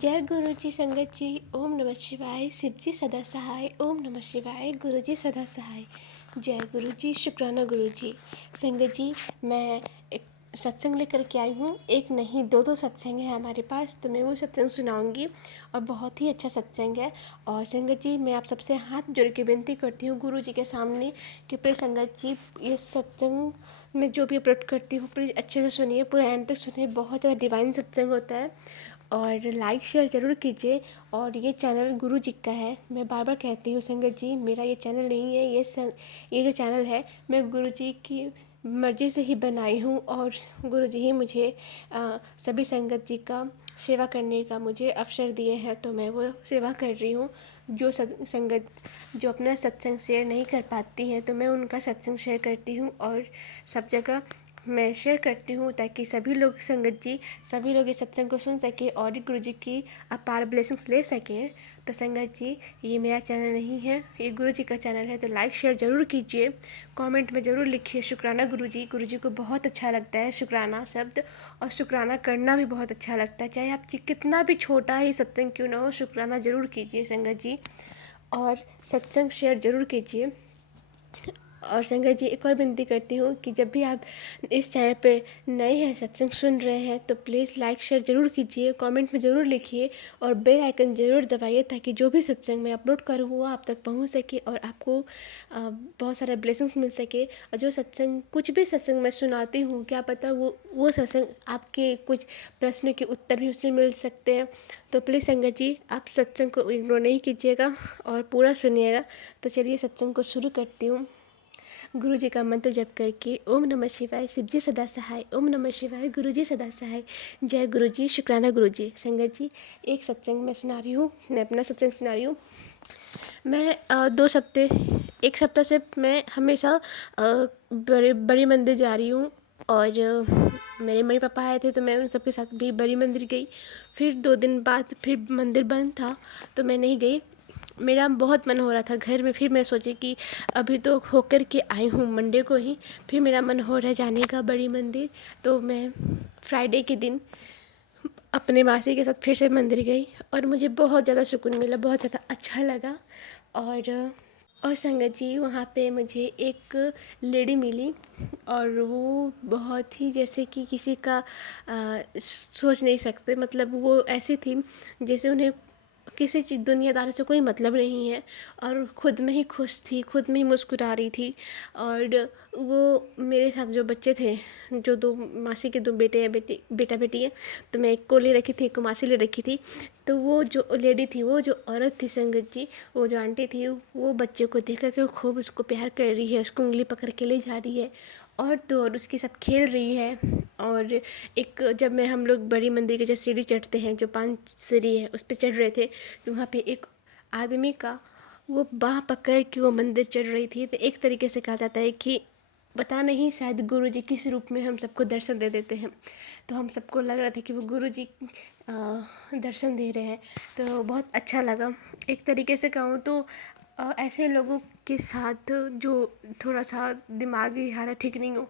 जय गुरु जी संगत जी। ओम नमः शिवाय। शिव जी सदा सहाय। ओम नमः शिवाय। गुरु जी सदा सहाय। जय गुरु जी। शुक्राना गुरु जी। संगत जी, मैं एक सत्संग लेकर के आई हूँ। एक नहीं, दो सत्संग है हमारे पास, तो मैं वो सत्संग सुनाऊंगी और बहुत ही अच्छा सत्संग है। और संगत जी, मैं आप सबसे हाथ जोड़ के विनती करती हूँ गुरु जी के सामने कि प्लीज़ संगत जी, ये सत्संग में जो भी अपलोड करती हूँ प्लीज़ अच्छे से सुनिए, पूरा एंड तक सुनिए। बहुत ज़्यादा डिवाइन सत्संग होता है और लाइक शेयर ज़रूर कीजिए। और ये चैनल गुरु जी का है। मैं बार बार कहती हूँ संगत जी, मेरा ये चैनल नहीं है, ये जो चैनल है मैं गुरु जी की मर्ज़ी से ही बनाई हूँ। और गुरु जी ही मुझे सभी संगत जी का सेवा करने का मुझे अवसर दिए हैं, तो मैं वो सेवा कर रही हूँ। जो संगत जो अपना सत्संग शेयर नहीं कर पाती हैं, तो मैं उनका सत्संग शेयर करती हूँ और सब जगह मैं शेयर करती हूँ, ताकि सभी लोग संगत जी, सभी लोग इस सत्संग को सुन सके और गुरु जी की अपार ब्लेसिंग्स ले सकें। तो संगत जी, ये मेरा चैनल नहीं है, ये गुरु जी का चैनल है। तो लाइक शेयर ज़रूर कीजिए, कमेंट में ज़रूर लिखिए शुक्राना गुरु जी। गुरु जी को बहुत अच्छा लगता है शुक्राना शब्द, और शुक्राना करना भी बहुत अच्छा लगता है। चाहे आपकी कितना भी छोटा ही सत्संग क्यों ना हो, शुक्राना ज़रूर कीजिए संगत जी। और सत्संग शेयर ज़रूर कीजिए। और संगत जी, एक और विनती करती हूँ कि जब भी आप इस चैनल पे नए हैं, सत्संग सुन रहे हैं, तो प्लीज़ लाइक शेयर ज़रूर कीजिए, कमेंट में ज़रूर लिखिए और बेल आइकन ज़रूर दबाइए, ताकि जो भी सत्संग मैं अपलोड करूँ वो आप तक पहुँच सके और आपको बहुत सारे ब्लेसिंग्स मिल सके। और जो सत्संग, कुछ भी सत्संग मैं सुनाती हूँ, क्या पता वो सत्संग आपके कुछ प्रश्न के उत्तर भी उसमें मिल सकते हैं। तो प्लीज़ संगत जी, आप सत्संग को इग्नोर नहीं कीजिएगा और पूरा सुनिएगा। तो चलिए सत्संग को शुरू करती हूँ। गुरु जी का मंत्र जप करके। ओम नमः शिवाय। शिव जी सदा सहाय। ओम नमः शिवाय। गुरु जी सदा सहाय। जय गुरु जी। शुक्राना गुरु जी। संगत जी, एक सत्संग मैं सुना रही हूँ, मैं अपना सत्संग सुना रही हूँ। मैं 2 हफ्ते, एक सप्ताह से मैं हमेशा बड़ी मंदिर जा रही हूँ। और मेरे मम्मी पापा आए थे, तो मैं उन सबके साथ भी बड़ी मंदिर गई। फिर 2 दिन बाद फिर मंदिर बंद था, तो मैं नहीं गई। मेरा बहुत मन हो रहा था घर में। फिर मैं सोची कि अभी तो होकर के आई हूँ मंडे को ही, फिर मेरा मन हो रहा है जाने का बड़ी मंदिर। तो मैं फ्राइडे के दिन अपने मासी के साथ फिर से मंदिर गई और मुझे बहुत ज़्यादा सुकून मिला, बहुत ज़्यादा अच्छा लगा। और संगत जी, वहाँ पे मुझे एक लेडी मिली और वो बहुत ही, जैसे कि किसी का सोच नहीं सकते, मतलब वो ऐसी थी जैसे उन्हें किसी चीज़ दुनियादारी से कोई मतलब नहीं है, और ख़ुद में ही खुश थी, खुद में ही मुस्कुरा रही थी। और वो मेरे साथ जो बच्चे थे, जो 2 मासी के 2 बेटे या बेटा बेटी है, तो मैं एक को ले रखी थी, एक को मासी ले रखी थी। तो वो जो लेडी थी, वो जो औरत थी संगत जी, वो जो आंटी थी, वो बच्चे को देख कर के खूब उसको प्यार कर रही है, उसको उंगली पकड़ के ले जा रही है और तो और उसके साथ खेल रही है। और एक, जब मैं हम लोग बड़ी मंदिर के जो सीढ़ी चढ़ते हैं, जो 5 सीढ़ी है, उस पर चढ़ रहे थे, तो वहाँ पे एक आदमी का वो बाँह पकड़ के वो मंदिर चढ़ रही थी। तो एक तरीके से कहा जाता है कि पता नहीं, शायद गुरु जी किस रूप में हम सबको दर्शन दे देते हैं। तो हम सबको लग रहा था कि वो गुरु जी दर्शन दे रहे हैं, तो बहुत अच्छा लगा। एक तरीके से कहूँ तो ऐसे लोगों के साथ जो थोड़ा सा दिमागी हालत ठीक नहीं हो,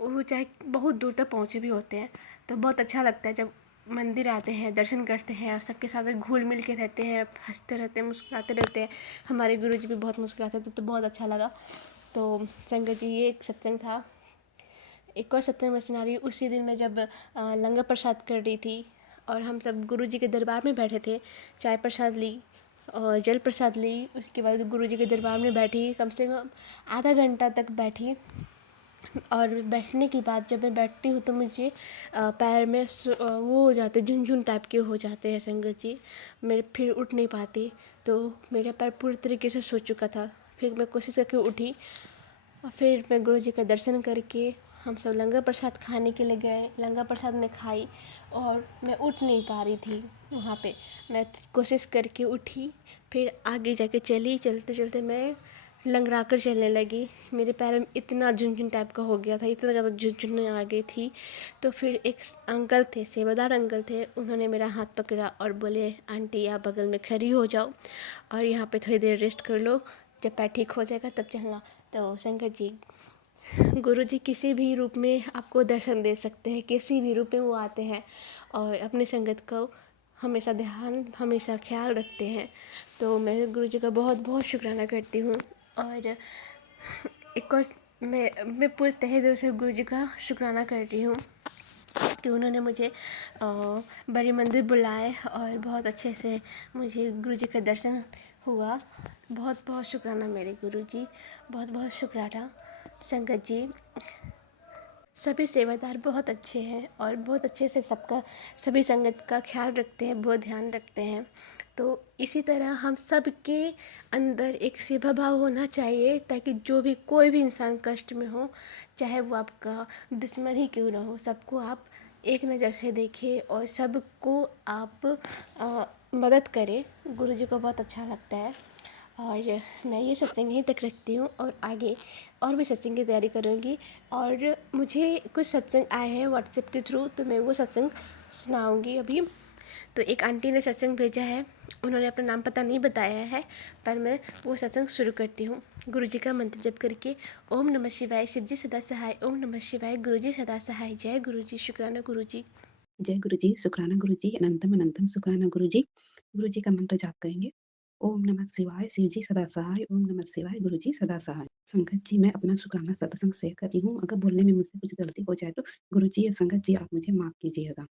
वो चाहे बहुत दूर तक पहुँचे भी होते हैं, तो बहुत अच्छा लगता है जब मंदिर आते हैं, दर्शन करते हैं और सबके साथ घुल मिल के रहते हैं, हंसते रहते हैं, मुस्कुराते रहते हैं। हमारे गुरु जी भी बहुत मुस्कुराते थे, तो बहुत अच्छा लगा। तो संगत जी, ये एक सत्संग था। एक और सत्संग मैं सुना रही हूँ। उसी दिन मैं जब लंगर प्रसाद कर रही थी और हम सब गुरु जी के दरबार में बैठे थे, चाय प्रसाद ली और जल प्रसाद ली। उसके बाद गुरु जी के दरबार में बैठी, कम से कम आधा घंटा तक बैठी। और बैठने के बाद जब मैं बैठती हूँ तो मुझे पैर में वो हो जाते, झुनझुन टाइप के हो जाते हैं संगत जी, मैं फिर उठ नहीं पाती। तो मेरा पैर पूरी तरीके से सो चुका था। फिर मैं कोशिश करके उठी और फिर मैं गुरु जी का दर्शन करके हम सब लंगर प्रसाद खाने के लिए गए। लंगर प्रसाद में खाई और मैं उठ नहीं पा रही थी वहाँ पे। मैं कोशिश करके उठी, फिर आगे जाके चली, चलते चलते मैं लंगड़ा कर चलने लगी। मेरे पैर में इतना झुनझुन टाइप का हो गया था, इतना ज़्यादा झुनझुन आ गई थी। तो फिर एक अंकल थे, सेवादार अंकल थे, उन्होंने मेरा हाथ पकड़ा और बोले, आंटी आप बगल में खड़ी हो जाओ और यहाँ पे थोड़ी देर रेस्ट कर लो, जब पैर ठीक हो जाएगा तब चलना। तो शंकर जी, गुरु जी किसी भी रूप में आपको दर्शन दे सकते हैं, किसी भी रूप में वो आते हैं और अपने संगत को हमेशा ध्यान, हमेशा ख्याल रखते हैं। तो मैं गुरुजी का बहुत बहुत शुक्राना करती हूँ। और एक और मैं पूरे तहे दिल से गुरुजी का शुक्राना कर रही हूँ कि उन्होंने मुझे बड़ी मंदिर बुलाए और बहुत अच्छे से मुझे गुरुजी का दर्शन हुआ। बहुत बहुत शुक्राना मेरे गुरुजी, बहुत बहुत शुक्राना। संगत जी, सभी सेवादार बहुत अच्छे हैं और बहुत अच्छे से सबका, सभी संगत का ख्याल रखते हैं, बहुत ध्यान रखते हैं। तो इसी तरह हम सब के अंदर एक सेवा भाव होना चाहिए, ताकि जो भी कोई भी इंसान कष्ट में हो, चाहे वो आपका दुश्मन ही क्यों ना हो, सबको आप एक नज़र से देखें और सबको आप मदद करें। गुरुजी को बहुत अच्छा लगता है। और मैं ये सत्संग यहीं तक रखती हूँ और आगे और भी सत्संग की तैयारी करूँगी। और मुझे कुछ सत्संग आए हैं व्हाट्सएप के थ्रू, तो मैं वो सत्संग सुनाऊँगी अभी। तो एक आंटी ने सत्संग भेजा है, उन्होंने अपना नाम पता नहीं बताया है, पर मैं वो सत्संग शुरू करती हूँ। गुरु जी का मंत्र जप करके। ओम नमः शिवाय, शिव जी सदा सहाय। ओम नमः शिवाय, गुरु जी सदा सहाय। जय गुरु जी, शुक्राना गुरु जी। जय गुरु जी, शुक्राना गुरु जी, अनंतम अनंतम शुक्राना गुरु जी। गुरु जी का मंत्र जाप करेंगे। ओम नमः शिवाय, शिव जी सदा सहाय। ओम नमः शिवाय, गुरु जी सदा सहाय। संगत जी, मैं अपना शुक्राना सत्संग शेयर कर रही हूँ। अगर बोलने में मुझसे कुछ गलती हो जाए तो गुरु जी या संगत जी आप मुझे माफ कीजिएगा।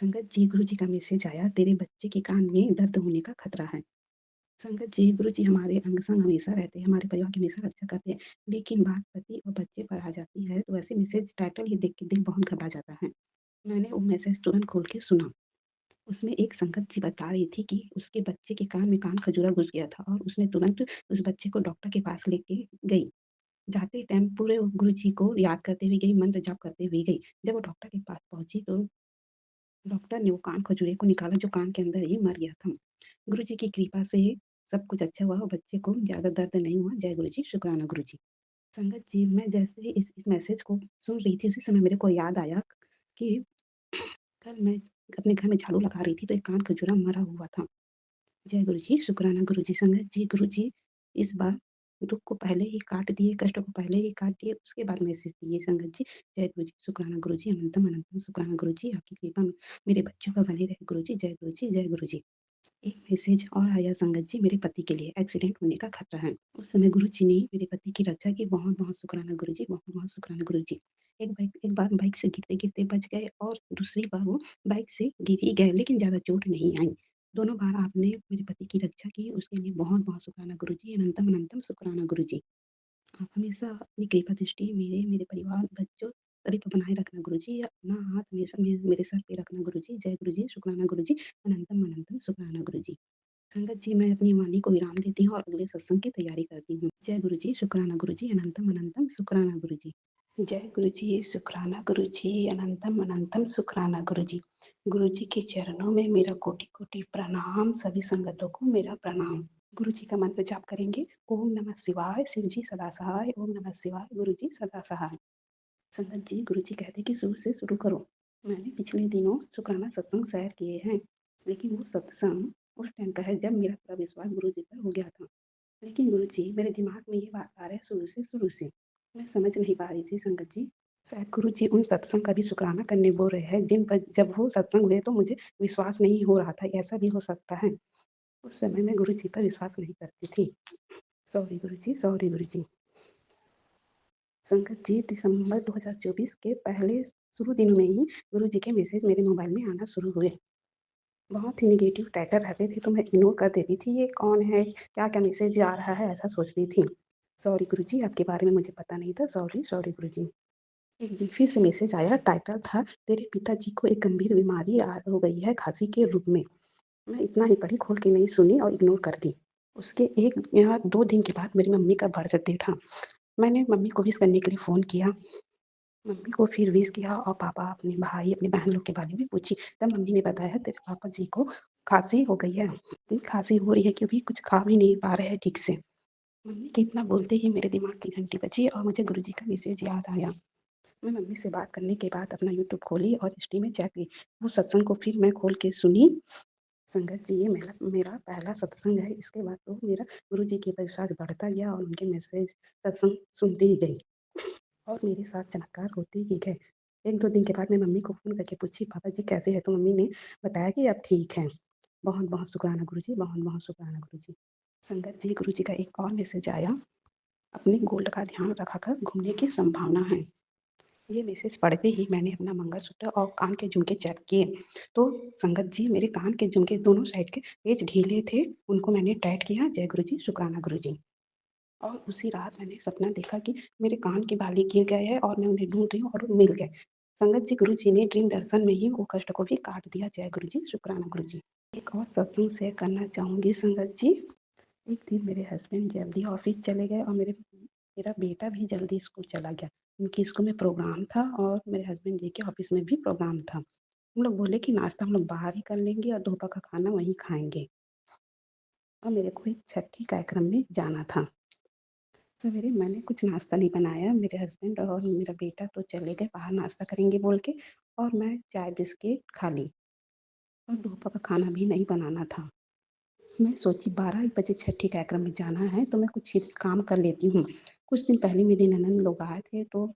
संगत जी, गुरु जी का मैसेज आया, तेरे बच्चे के कान में दर्द होने का खतरा है। संगत जी, गुरु जी हमारे अंग संग हमेशा रहते हैं, हमारे परिवार की हमेशा रक्षा करते हैं, लेकिन बात पति और बच्चे पर आ जाती है तो ऐसे मैसेज टाइटल ही देख के दिल बहुत घबरा जाता है। मैंने वो मैसेज तुरंत खोल के सुना। उसमें एक संगत जी बता रही थी कि उसके बच्चे के कान में कान खजूरा घुस गया था और उसने तुरंत उस बच्चे को डॉक्टर के पास लेके गई। जाते टाइम पूरे गुरुजी को याद करते हुए गई, मंत्र जाप करते हुए गई। जब वो डॉक्टर के पास पहुँची तो डॉक्टर ने वो कान खजूरे को निकाला जो कान के अंदर ही मर गया था। गुरुजी की कृपा से सब कुछ अच्छा हुआ और बच्चे को ज़्यादा दर्द नहीं हुआ। जय गुरुजी, शुक्राना गुरुजी। संगत जी, मैं जैसे ही इस मैसेज को सुन रही थी, उसी समय मेरे को याद आया कि कल मैं अपने घर में झाड़ू लगा रही थी तो एक कान खजूरा मरा हुआ था। जय गुरुजी, शुक्राना गुरुजी। संगत जी, गुरुजी इस बार दुःख को पहले ही काट दिए, कष्ट को पहले ही काट दिए, उसके बाद मैसेज दिए। संगत जी, जय गुरुजी, शुक्राना गुरुजी, अनंतम अनंतम शुक्राना गुरुजी, आपकी कृपा मेरे बच्चों पर बनी रहे गुरुजी। जय गुरुजी, जय गुरुजी। एक मैसेज और आया संगत जी, मेरे पति के लिए एक्सीडेंट होने का खतरा है। उस समय गुरुजी ने मेरे पति की रक्षा की। बहुत-बहुत शुक्राना गुरुजी, बहुत-बहुत शुक्राना गुरुजी। एक बार बाइक से गिरते-गिरते बच गए और दूसरी बार वो बाइक से गिर ही गए, लेकिन ज़्यादा चोट नहीं आई। दोनों बार आपने मेरे पति की रक्षा की, उसके लिए बहुत-बहुत शुक्राना गुरुजी, अनंतम अनंतम शुक्राना गुरुजी। आप हमेशा अपनी कृपा दृष्टि मेरे परिवार, बच्चों सभी पे बनाए रखना गुरुजी। अपना हाथ हमेशा मेरे सर पे रखना गुरुजी। जय गुरुजी, शुक्राना गुरुजी, अनंतम अनंतम शुक्राना गुरुजी। संगत जी, मैं अपनी वाणी को विराम देती हूँ और अगले सत्संग की तैयारी करती हूँ। जय गुरुजी, शुक्राना गुरुजी, अनंतम अनंतम शुक्राना गुरुजी। जय गुरुजी, शुक्राना गुरुजी, अनंतम अनंतम शुक्राना गुरुजी। गुरुजी के चरणों में मेरा कोटि-कोटि प्रणाम, सभी संगतों को मेरा प्रणाम। गुरुजी का मंत्र जाप करेंगे। ओम नमः शिवाय, शिव जी सदा सहाय। ओम नमः शिवाय, गुरुजी सदा सहाय। संगत जी, गुरुजी कहते कि शुरू से शुरू करो। मैंने पिछले दिनों शुक्राना सत्संग शेयर किए हैं, लेकिन वो सत्संग उस टाइम का है जब मेरा पूरा विश्वास गुरुजी पर हो गया था। लेकिन गुरुजी, मेरे दिमाग में ये बात आ रहा है शुरू से। मैं समझ नहीं पा रही थी संगत जी। शायद गुरुजी उन सत्संग का भी शुक्राना करने बोल रहे हैं जिन पर जब वो सत्संग हुए तो मुझे विश्वास नहीं हो रहा था, ऐसा भी हो सकता है। उस समय मैं गुरुजी पर विश्वास नहीं करती थी। सॉरी गुरुजी, सॉरी गुरुजी। संगत जी, दिसंबर 2024 के पहले शुरू दिनों में ही गुरुजी के मैसेज मेरे मोबाइल में आना शुरू हुए। बहुत ही नेगेटिव टाइटल रहते थे तो मैं इग्नोर कर देती थी, ये कौन है? क्या-क्या मैसेज आ रहा है? ऐसा सोचती थी। सॉरी गुरुजी, आपके बारे में मुझे पता नहीं था। सॉरी, सॉरी गुरुजी। एक दिन फिर से मैसेज आया, टाइटल था, तेरे पिताजी को एक गंभीर बीमारी हो गई है खाँसी के रूप में। मैं इतना ही पढ़ी, खोल के नहीं सुनी और इग्नोर कर दी। उसके 1 या 2 दिन के बाद मेरी मम्मी का बर्थडे था। मैंने मम्मी को विश करने के लिए फ़ोन किया। मम्मी को फिर विश किया और पापा, अपने भाई, अपनी बहन लोग के बारे में पूछी। तब मम्मी ने बताया तेरे पापा जी को खाँसी हो गई है। इतनी खाँसी हो रही है कि अभी कुछ खा भी नहीं पा रहे हैं ठीक से। मम्मी के इतना बोलते ही मेरे दिमाग की घंटी बजी और मुझे गुरुजी का मैसेज याद आया। मैं मम्मी से बात करने के बाद अपना यूट्यूब खोली और हिस्ट्री में चेक की। वो सत्संग को फिर मैं खोल के सुनी। संगत जी, ये मेरा मेरा पहला सत्संग है। इसके बाद तो मेरा गुरुजी के ऊपर विश्वास बढ़ता गया और उनके मैसेज सत्संग सुनती ही गई और मेरे साथ चमत्कार होते ही गए। 1-2 दिन के बाद मैं मम्मी को फ़ोन करके पूछी, "पापा जी कैसे हैं?" तो मम्मी ने बताया कि अब ठीक हैं। बहुत-बहुत शुक्राना गुरुजी, बहुत-बहुत शुक्राना गुरुजी। संगत जी, गुरुजी का एक और मैसेज आया, अपने गोल्ड का ध्यान रखा कर घूमने की संभावना है। ये मैसेज पढ़ते ही मैंने अपना मंगलसूत्र और कान के झुमके चेक किए, तो संगत जी मेरे कान के झुमके दोनों साइड के पेच ढीले थे, उनको मैंने टाइट किया। जय गुरुजी, शुक्राना गुरुजी। और उसी रात मैंने सपना देखा कि मेरे कान की बाली गिर गए हैं और मैं उन्हें ढूँढ रही हूँ और वो मिल गए। संगत जी, गुरुजी ने ड्रीम दर्शन में ही वो कष्ट को भी काट दिया। जय गुरुजी, शुक्राना गुरुजी। एक और सत्संग शेयर करना चाहूँगी संगत जी। एक दिन मेरे हस्बैंड जल्दी ऑफिस चले गए और मेरा बेटा भी जल्दी स्कूल चला गया। उनकी स्कूल में प्रोग्राम था और मेरे हस्बैंड जी के ऑफिस में भी प्रोग्राम था। हम लोग बोले कि नाश्ता हम लोग बाहर ही कर लेंगे और दोपहर का खाना वहीं खाएँगे। और मेरे को एक छठी कार्यक्रम में जाना था। सवेरे मैंने कुछ नाश्ता नहीं बनाया, मेरे हस्बैंड और मेरा बेटा तो चले गए बाहर नाश्ता करेंगे बोल के, और मैं चाय बिस्किट खा ली और दोपहर का खाना भी नहीं बनाना था। मैं सोची 12-1 बजे छठी कार्यक्रम में जाना है तो मैं कुछ ही काम कर लेती हूँ। कुछ दिन पहले मेरी ननंद लोग आए थे तो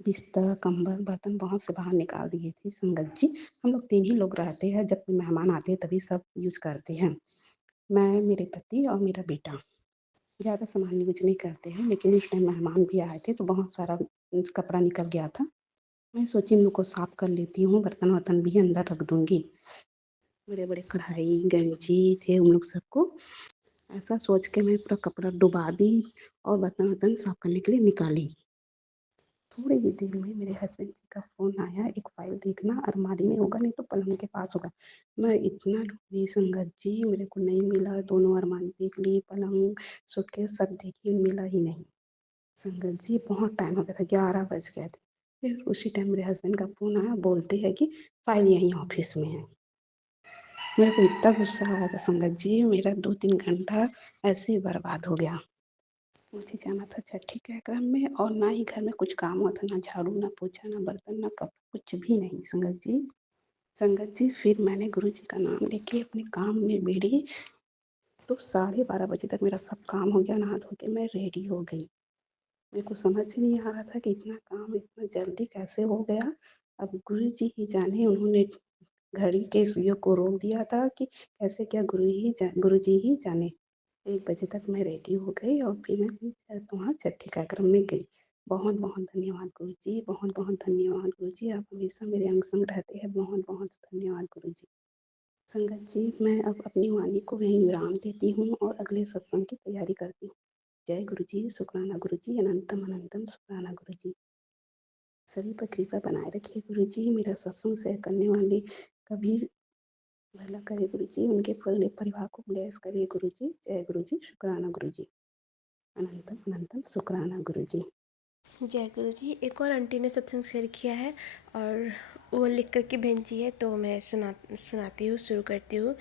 बिस्तर, कंबल, बर्तन बहुत से बाहर निकाल दिए थे संगत जी। हम लोग 3 ही लोग रहते हैं, जब कोई मेहमान आते हैं तभी सब यूज़ करते हैं। मैं, मेरे पति और मेरा बेटा। ज़्यादा सामान यूज़ नहीं करते हैं, लेकिन इस टाइम मेहमान भी आए थे तो बहुत सारा कपड़ा निकल गया था। मैं सोची इन लोग को साफ कर लेती हूँ, बर्तन-वर्तन भी अंदर रख दूँगी। बड़े-बड़े कढ़ाई, गंजी थे उन लोग सबको, ऐसा सोच के मैं पूरा कपड़ा डुबा दी और बर्तन-वर्तन साफ करने के लिए निकाली। थोड़ी ही देर में मेरे हस्बैंड जी का फ़ोन आया, एक फ़ाइल देखना अलमारी में होगा नहीं तो पलंग के पास होगा। मैं इतना ढूँढी संगत जी, मेरे को नहीं मिला, दोनों अलमारी देख ली, पलंग, सूटकेस सब देखी, मिला ही नहीं। संगत जी बहुत टाइम हो गया था, 11 बज गए थे। फिर उसी टाइम मेरे हस्बैंड का फ़ोन आया, बोलते हैं कि फ़ाइल यहीं ऑफ़िस में है। मेरे को इतना गुस्सा आया था संगत जी, मेरा 2-3 घंटा ऐसे ही बर्बाद हो गया। मुझे जाना था छठी कार्यक्रम में और ना ही घर में कुछ काम हुआ था, ना झाड़ू, ना पोछा, ना बर्तन, ना कपड़ा, कुछ भी नहीं संगत जी। संगत जी, फिर मैंने गुरुजी का नाम लेके अपने काम में भिड़ी, तो 12:30 बजे तक मेरा सब काम हो गया, नहा धो के मैं रेडी हो गई। मेरे को समझ ही नहीं आ रहा था कि इतना काम इतना जल्दी कैसे हो गया। अब गुरुजी ही जाने, उन्होंने घड़ी के सुइयों को रोक दिया था कि कैसे क्या गुरुजी ही जाने। 1 बजे तक मैं रेडी हो गई और फिर मैं वहाँ छठी कार्यक्रम में गई। बहुत-बहुत धन्यवाद गुरुजी, बहुत-बहुत धन्यवाद गुरुजी, आप हमेशा मेरे अंग संग रहते हैं। बहुत-बहुत धन्यवाद गुरुजी। संगत जी, मैं अब अपनी वाणी को यहीं विराम देती हूँ और अगले सत्संग की तैयारी करती हूँ। जय गुरुजी, शुक्राना गुरुजी, अनंतम अनंतम शुक्राना गुरुजी। सभी पर कृपा बनाए रखिए गुरुजी, मेरा सत्संग शेयर करने वाले का भी भला करे गुरुजी, उनके पूरे परिवार को ब्लेस करिए गुरुजी। जय गुरुजी, शुक्राना गुरुजी। अनंतम अनंतम शुक्राना गुरुजी। जय गुरु जी। एक और आंटी ने सत्संग शेयर किया है और वो लिख कर के भेजी है, तो मैं सुनाती हूँ, शुरू करती हूँ।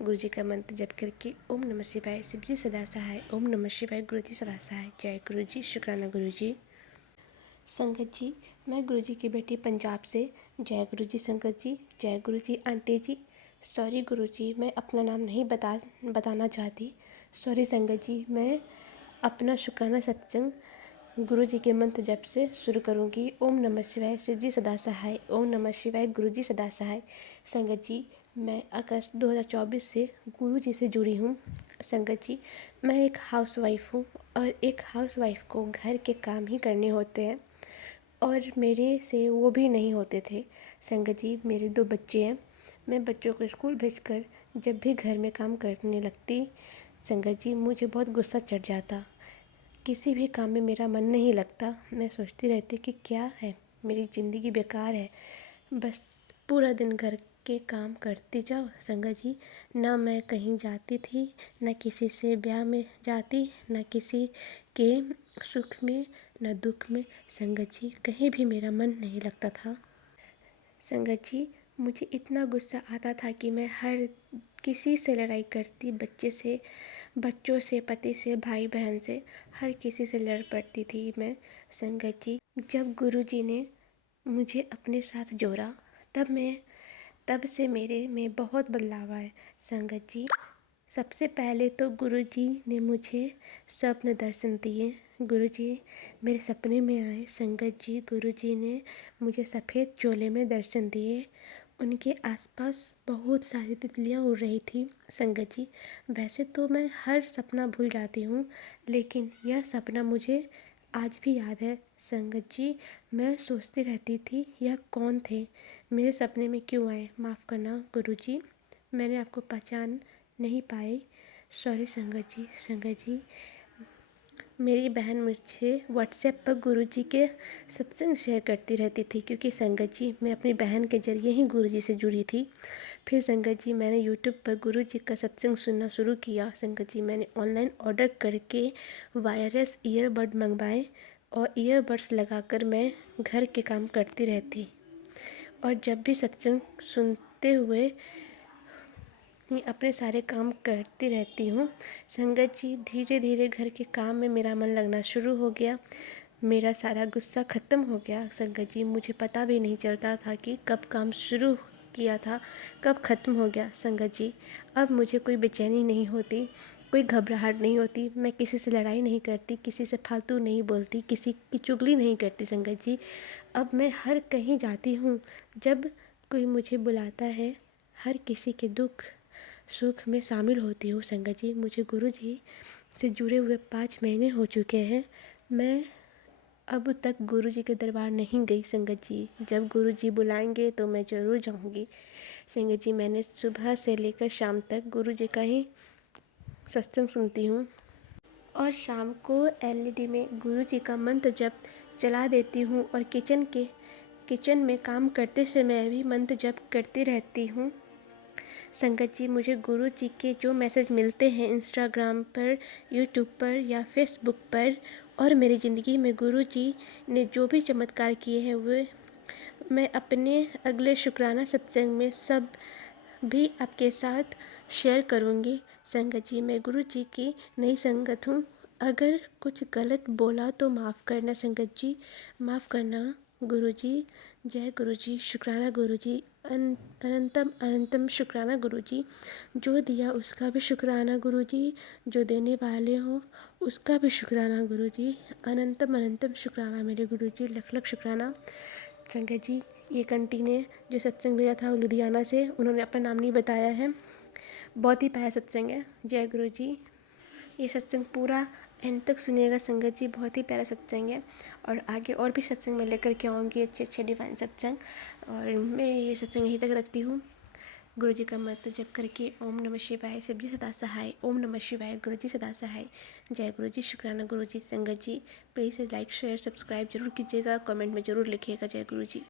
गुरु जी का मंत्र जप करके ओम नमः शिवाय, शिव जी सदा सहाय, ओम नमः शिवाय, गुरु जी सदा सहाय। जय गुरु जी, शुक्राना गुरु जी। संगत जी, मैं गुरु जी की बेटी पंजाब से। जय गुरु जी संगत जी, जय गुरु जी आंटी जी। सॉरी गुरु जी, मैं अपना नाम नहीं बताना चाहती। सॉरी संगत जी, मैं अपना शुक्राना सत्संग गुरु जी के मंत्र जप से शुरू करूँगी। ओम नमः शिवाय, शिव जी सदा सहाय, ओम नमः शिवाय, गुरु जी सदा सहाय। संगत जी, मैं अगस्त 2024 से गुरु जी से जुड़ी हूँ। संगत जी, मैं एक हाउसवाइफ हूँ और एक हाउसवाइफ को घर के काम ही करने होते हैं और मेरे से वो भी नहीं होते थे। संगत जी, मेरे 2 बच्चे हैं। मैं बच्चों को स्कूल भेजकर जब भी घर में काम करने लगती, संगत जी मुझे बहुत गुस्सा चढ़ जाता। किसी भी काम में मेरा मन नहीं लगता। मैं सोचती रहती कि क्या है, मेरी ज़िंदगी बेकार है, बस पूरा दिन घर के काम करती जाओ। संगत जी, ना मैं कहीं जाती थी, ना किसी से ब्याह में जाती, ना किसी के सुख में, ना दुख में। संगत जी, कहीं भी मेरा मन नहीं लगता था। संगत जी, मुझे इतना गुस्सा आता था कि मैं हर किसी से लड़ाई करती, बच्चों से, पति से, भाई बहन से, हर किसी से लड़ पड़ती थी मैं। संगत जी, जब गुरुजी ने मुझे अपने साथ जोड़ा, तब से मेरे में बहुत बदलाव आए। संगत जी, सबसे पहले तो गुरुजी ने मुझे स्वप्न दर्शन दिए। गुरुजी मेरे सपने में आए। संगत जी, गुरुजी ने मुझे सफ़ेद चोले में दर्शन दिए। उनके आसपास बहुत सारी तितलियां उड़ रही थी। संगत जी, वैसे तो मैं हर सपना भूल जाती हूँ, लेकिन यह सपना मुझे आज भी याद है। संगत जी, मैं सोचती रहती थी यह कौन थे, मेरे सपने में क्यों आए। माफ़ करना गुरुजी, मैंने आपको पहचान नहीं पाई। सॉरी संगत जी। संगत जी, मेरी बहन मुझे व्हाट्सएप पर गुरुजी के सत्संग शेयर करती रहती थी, क्योंकि संगत जी मैं अपनी बहन के ज़रिए ही गुरुजी से जुड़ी थी। फिर संगत जी मैंने यूट्यूब पर गुरुजी का सत्संग सुनना शुरू किया। संगत जी मैंने ऑनलाइन ऑर्डर करके वायरलेस ईयरबड मंगवाए और ईयरबड्स लगाकर मैं घर के काम करती रहती, और जब भी सत्संग सुनते हुए अपने सारे काम करती रहती हूँ। संगत जी, धीरे धीरे घर के काम में मेरा मन लगना शुरू हो गया। मेरा सारा गुस्सा ख़त्म हो गया। संगत जी, मुझे पता भी नहीं चलता था कि कब काम शुरू किया था, कब ख़त्म हो गया। संगत जी, अब मुझे कोई बेचैनी नहीं होती, कोई घबराहट नहीं होती। मैं किसी से लड़ाई नहीं करती, किसी से फालतू नहीं बोलती, किसी की चुगली नहीं करती। संगत जी, अब मैं हर कहीं जाती हूँ, जब कोई मुझे बुलाता है, हर किसी के दुख सुख में शामिल होती हूँ। संगत जी, मुझे गुरुजी से जुड़े हुए 5 महीने हो चुके हैं। मैं अब तक गुरुजी के दरबार नहीं गई। संगत जी, जब गुरुजी बुलाएंगे तो मैं ज़रूर जाऊंगी। संगत जी, मैंने सुबह से लेकर शाम तक गुरुजी का ही सत्संग सुनती हूँ, और शाम को एलईडी में गुरुजी का मंत्र जप चला देती हूँ, और किचन में काम करते समय भी मंत्र जप करती रहती हूँ। संगत जी, मुझे गुरु जी के जो मैसेज मिलते हैं इंस्टाग्राम पर, यूट्यूब पर या फेसबुक पर, और मेरी ज़िंदगी में गुरु जी ने जो भी चमत्कार किए हैं वे मैं अपने अगले शुक्राना सत्संग में सब भी आपके साथ शेयर करूँगी। संगत जी, मैं गुरु जी की नई संगत हूँ, अगर कुछ गलत बोला तो माफ़ करना। संगत जी, माफ़ करना गुरु जी। जय गुरु जी, शुक्राना गुरु जी, अनंतम अनंतम शुक्राना गुरु जी। जो दिया उसका भी शुक्राना गुरु जी, जो देने वाले हो उसका भी शुक्राना गुरु जी। अनंतम अनंतम शुक्राना मेरे गुरु जी, लख लख शुक्राना। संगत जी, ये कंटी ने जो सत्संग भेजा था वो लुधियाना से, उन्होंने अपना नाम नहीं बताया है। बहुत ही प्यारा सत्संग है। जय गुरु जी। ये सत्संग पूरा एंड तक सुनिएगा संगत जी, बहुत ही प्यारा सत्संग है, और आगे और भी सत्संग मैं लेकर के आऊँगी, अच्छे अच्छे डिवाइन सत्संग। और मैं ये सत्संग यहीं तक रखती हूँ। गुरु जी का मंत्र जप करके ओम नमः शिवाय, शिव जी सदा सहाय, ओम नमः शिवाय, गुरु जी सदा सहाय। जय गुरु जी, शुक्राना गुरु जी। संगत जी, प्लीज़ लाइक शेयर सब्सक्राइब जरूर कीजिएगा, कमेंट में ज़रूर लिखिएगा। जय गुरु जी।